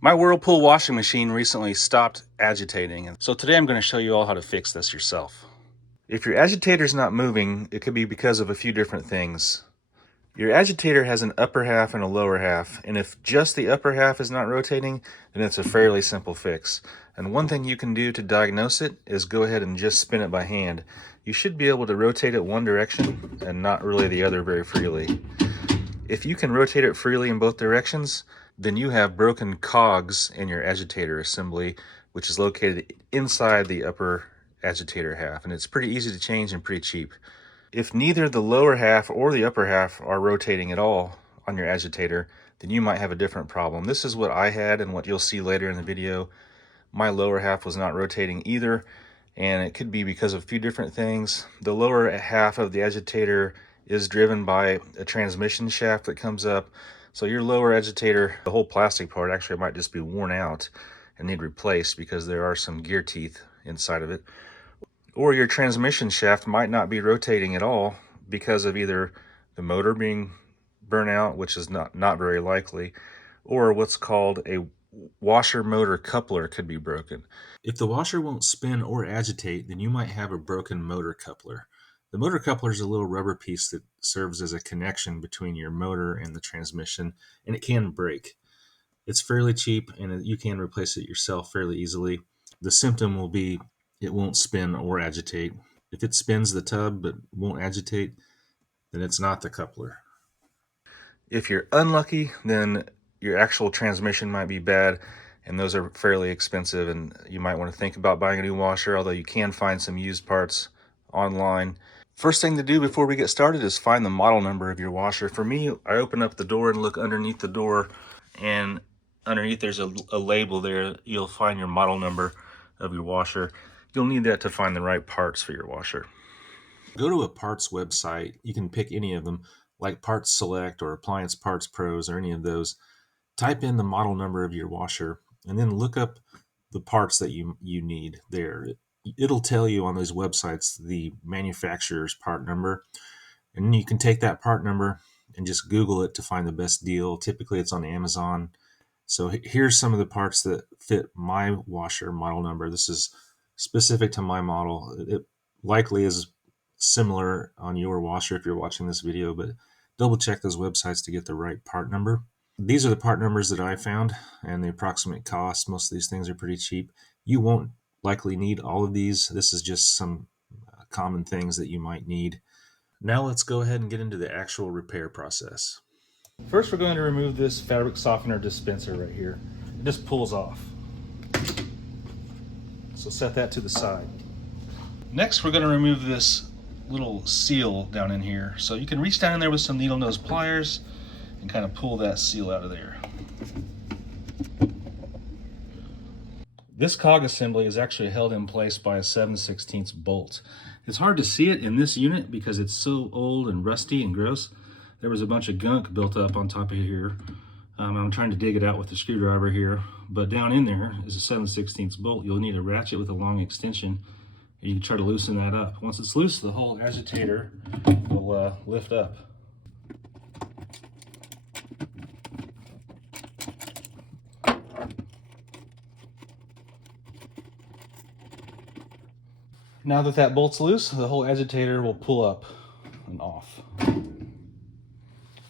My Whirlpool washing machine recently stopped agitating, so today I'm going to show you all how to fix this yourself. If your agitator's not moving, it could be because of a few different things. Your agitator has an upper half and a lower half, and if just the upper half is not rotating, then it's a fairly simple fix. And one thing you can do to diagnose it is go ahead and just spin it by hand. You should be able to rotate it one direction and not really the other very freely. If you can rotate it freely in both directions, then you have broken cogs in your agitator assembly, which is located inside the upper agitator half, and it's pretty easy to change and pretty cheap. If neither the lower half or the upper half are rotating at all on your agitator, then you might have a different problem. This is what I had and what you'll see later in the video. My lower half was not rotating either, and it could be because of a few different things. The lower half of the agitator is driven by a transmission shaft that comes up. So your lower agitator, the whole plastic part, actually might just be worn out and need replaced because there are some gear teeth inside of it. Or your transmission shaft might not be rotating at all because of either the motor being burnt out, which is not very likely, or what's called a washer motor coupler could be broken. If the washer won't spin or agitate, then you might have a broken motor coupler. The motor coupler is a little rubber piece that serves as a connection between your motor and the transmission, and it can break. It's fairly cheap, and you can replace it yourself fairly easily. The symptom will be it won't spin or agitate. If it spins the tub but won't agitate, then it's not the coupler. If you're unlucky, then your actual transmission might be bad, and those are fairly expensive, and you might want to think about buying a new washer, although you can find some used parts online. First thing to do before we get started is find the model number of your washer. For me, I open up the door and look underneath the door, and underneath there's a label there. You'll find your model number of your washer. You'll need that to find the right parts for your washer. Go to a parts website. You can pick any of them, like Parts Select or Appliance Parts Pros or any of those. Type in the model number of your washer and then look up the parts that you need there. It'll tell you on those websites the manufacturer's part number, and then you can take that part number and just Google it to find the best deal. Typically it's on Amazon. So here's some of the parts that fit my washer model number. This is specific to my model. It likely is similar on your washer if you're watching this video, but double check those websites to get the right part number. These are the part numbers that I found and the approximate cost. Most of these things are pretty cheap. You won't likely need all of these. This is just some common things that you might need. Now let's go ahead and get into the actual repair process. First, we're going to remove this fabric softener dispenser right here. It just pulls off. So set that to the side. Next, we're going to remove this little seal down in here. So you can reach down in there with some needle nose pliers and kind of pull that seal out of there. This cog assembly is actually held in place by a 7/16 bolt. It's hard to see it in this unit because it's so old and rusty and gross. There was a bunch of gunk built up on top of here. I'm trying to dig it out with the screwdriver here, but down in there is a 7/16 bolt. You'll need a ratchet with a long extension, and you can try to loosen that up. Once it's loose, the whole agitator will lift up. Now that that bolt's loose, the whole agitator will pull up and off.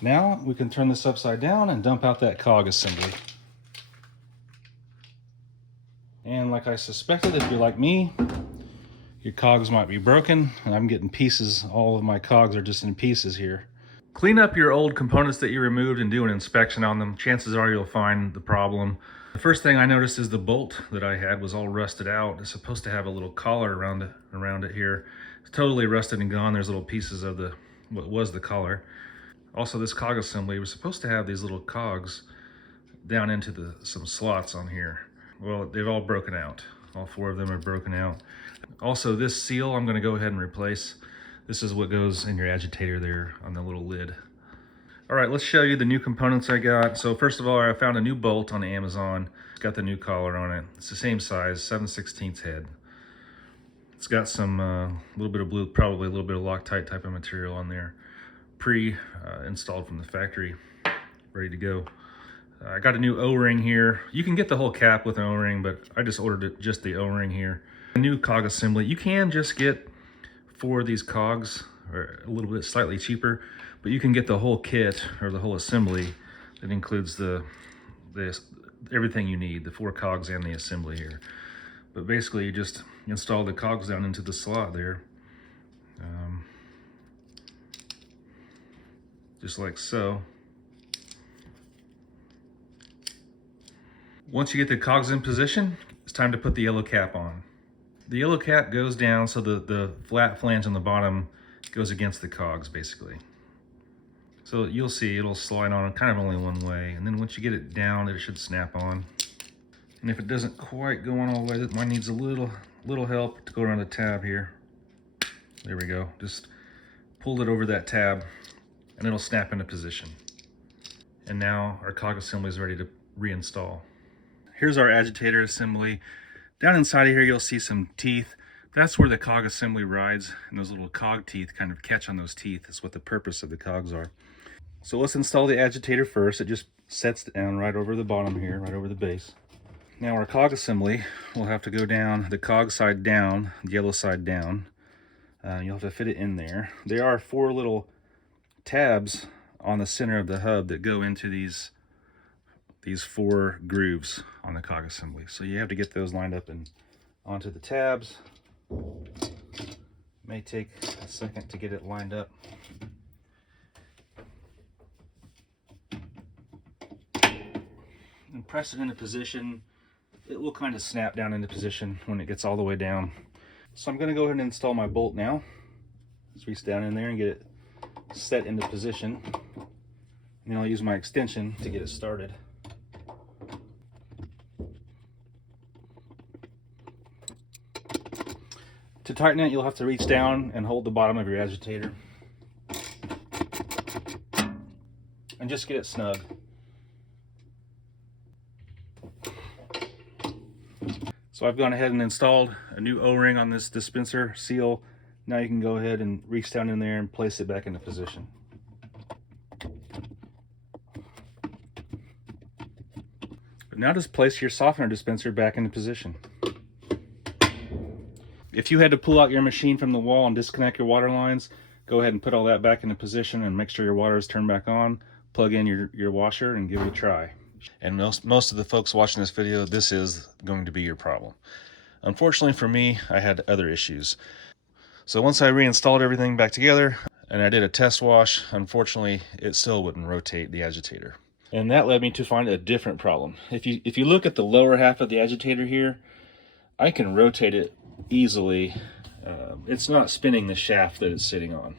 Now we can turn this upside down and dump out that cog assembly. And like I suspected, if you're like me, your cogs might be broken, and I'm getting pieces. All of my cogs are just in pieces here. Clean up your old components that you removed and do an inspection on them. Chances are you'll find the problem. The first thing I noticed is the bolt that I had was all rusted out. It's supposed to have a little collar around it here. It's totally rusted and gone. There's little pieces of what was the collar. Also, this cog assembly was supposed to have these little cogs down into some slots on here. Well, they've all broken out. All four of them are broken out. Also, this seal I'm going to go ahead and replace. This is what goes in your agitator there on the little lid. All right, let's show you the new components I got. So first of all, I found a new bolt on Amazon. It's got the new collar on it. It's the same size, 7/16 head. It's got some little bit of blue, probably a little bit of Loctite type of material on there. Pre-installed from the factory, ready to go. I got a new O-ring here. You can get the whole cap with an O-ring, but I just ordered just the O-ring here. A new cog assembly. You can just get 4 of these cogs, or a little bit slightly cheaper, but you can get the whole kit or the whole assembly that includes everything you need, the 4 cogs and the assembly here. But basically you just install the cogs down into the slot there, just like so. Once you get the cogs in position, it's time to put the yellow cap on. The yellow cap goes down so the flat flange on the bottom goes against the cogs basically. So you'll see it'll slide on kind of only one way, and then once you get it down, it should snap on. And if it doesn't quite go on all the way, mine needs a little help to go around the tab here. There we go. Just pull it over that tab and it'll snap into position. And now our cog assembly is ready to reinstall. Here's our agitator assembly. Down inside of here you'll see some teeth. That's where the cog assembly rides, and those little cog teeth kind of catch on those teeth. That's what the purpose of the cogs are. So let's install the agitator first. It just sets down right over the bottom here, right over the base. Now our cog assembly will have to go down, the cog side down, the yellow side down. You'll have to fit it in there. There are 4 little tabs on the center of the hub that go into these 4 grooves on the cog assembly. So you have to get those lined up and onto the tabs. May take a second to get it lined up. And press it into position. It will kind of snap down into position when it gets all the way down. So I'm going to go ahead and install my bolt now. Just reach down in there and get it set into position. And then I'll use my extension to get it started. To tighten it, you'll have to reach down and hold the bottom of your agitator. And just get it snug. So I've gone ahead and installed a new O-ring on this dispenser seal. Now you can go ahead and reach down in there and place it back into position. But now just place your softener dispenser back into position. If you had to pull out your machine from the wall and disconnect your water lines, go ahead and put all that back into position and make sure your water is turned back on. Plug in your washer and give it a try. And most of the folks watching this video, this is going to be your problem. Unfortunately for me, I had other issues. So once I reinstalled everything back together and I did a test wash, unfortunately it still wouldn't rotate the agitator. And that led me to find a different problem. If you look at the lower half of the agitator here, I can rotate it easily. It's not spinning the shaft that it's sitting on.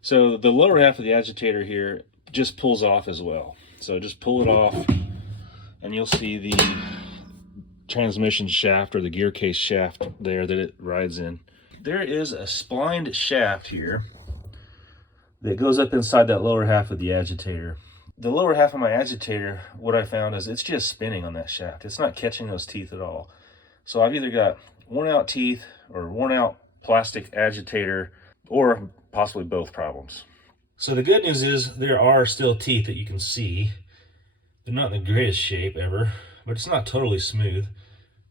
So the lower half of the agitator here just pulls off as well. So just pull it off and you'll see the transmission shaft or the gear case shaft there that it rides in. There is a splined shaft here that goes up inside that lower half of the agitator. The lower half of my agitator, what I found is it's just spinning on that shaft. It's not catching those teeth at all. So I've either got worn out teeth or worn out plastic agitator, or possibly both problems. So the good news is there are still teeth that you can see. They're not in the greatest shape ever, but it's not totally smooth.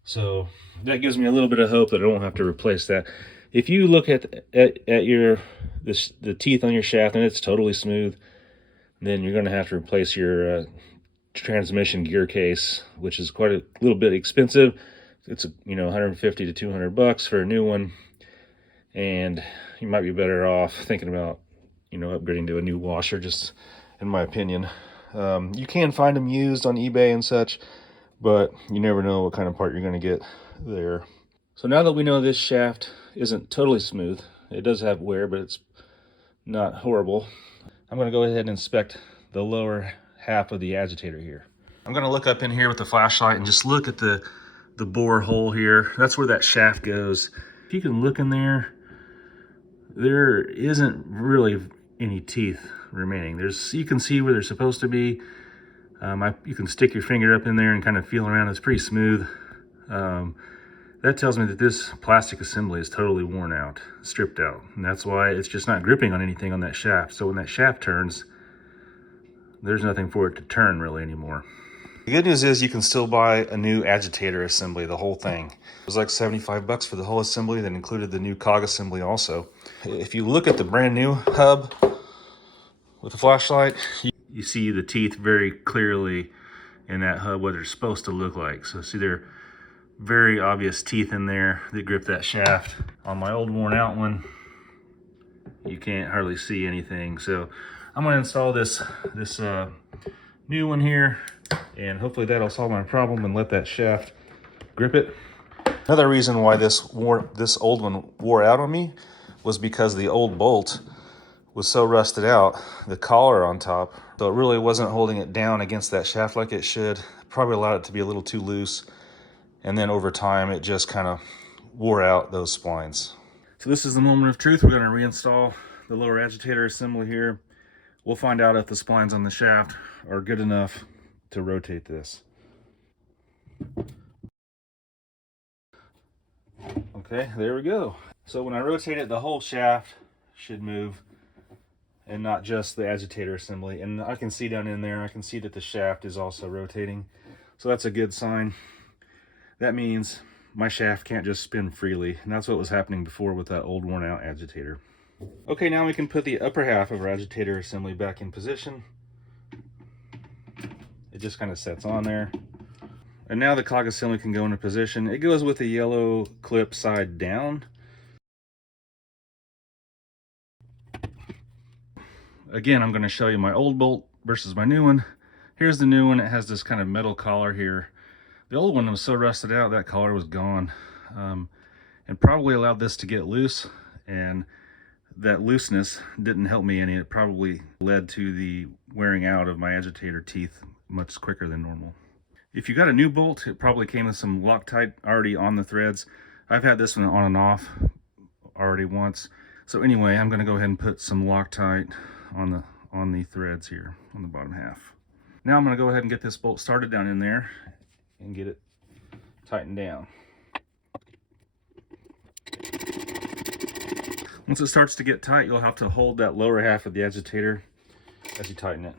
So that gives me a little bit of hope that I won't have to replace that. If you look at the teeth on your shaft and it's totally smooth, then you're going to have to replace your transmission gear case, which is quite a little bit expensive. It's $150 to $200 for a new one, and you might be better off thinking about upgrading to a new washer, just in my opinion. You can find them used on eBay and such, but you never know what kind of part you're going to get there. So now that we know this shaft isn't totally smooth, it does have wear, but it's not horrible, I'm going to go ahead and inspect the lower half of the agitator here. I'm going to look up in here with the flashlight and just look at the bore hole here. That's where that shaft goes. If you can look in there, there isn't really any teeth remaining. You can see where they're supposed to be. You can stick your finger up in there and kind of feel around. It's pretty smooth. That tells me that this plastic assembly is totally worn out, stripped out, and that's why it's just not gripping on anything on that shaft. So when that shaft turns, there's nothing for it to turn really anymore. The good news is you can still buy a new agitator assembly, the whole thing. It was like 75 bucks for the whole assembly that included the new cog assembly also. If you look at the brand new hub with the flashlight, you see the teeth very clearly in that hub, what they're supposed to look like. So see, there are very obvious teeth in there that grip that shaft. On my old worn out one, you can't hardly see anything. So I'm gonna install this new one here, and hopefully that'll solve my problem and let that shaft grip it. Another reason why this old one wore out on me was because the old bolt was so rusted out, the collar on top, so it really wasn't holding it down against that shaft like it should. Probably allowed it to be a little too loose, and then over time it just kind of wore out those splines. So this is the moment of truth. We're going to reinstall the lower agitator assembly here. We'll find out if the splines on the shaft are good enough to rotate this. Okay, there we go. So when I rotate it, the whole shaft should move and not just the agitator assembly. And I can see down in there, I can see that the shaft is also rotating. So that's a good sign. That means my shaft can't just spin freely. And that's what was happening before with that old worn out agitator. Okay, now we can put the upper half of our agitator assembly back in position. It just kind of sets on there. And now the cog assembly can go into position. It goes with the yellow clip side down. Again, I'm going to show you my old bolt versus my new one. Here's the new one. It has this kind of metal collar here. The old one was so rusted out, that collar was gone. And probably allowed this to get loose, and that looseness didn't help me any. It probably led to the wearing out of my agitator teeth much quicker than normal. If you got a new bolt, it probably came with some Loctite already on the threads. I've had this one on and off already once. So anyway, I'm going to go ahead and put some Loctite on the threads here on the bottom half. Now I'm going to go ahead and get this bolt started down in there and get it tightened down. Once it starts to get tight, you'll have to hold that lower half of the agitator as you tighten it.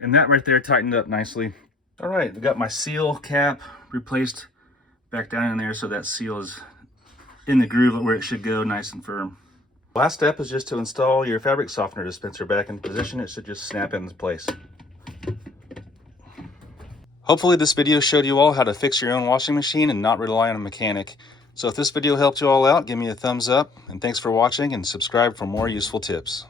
And that right there tightened up nicely. All right, I've got my seal cap replaced back down in there so that seal is in the groove where it should go, nice and firm. Last step is just to install your fabric softener dispenser back in position. It should just snap into place. Hopefully this video showed you all how to fix your own washing machine and not rely on a mechanic. So if this video helped you all out, give me a thumbs up, and thanks for watching, and subscribe for more useful tips.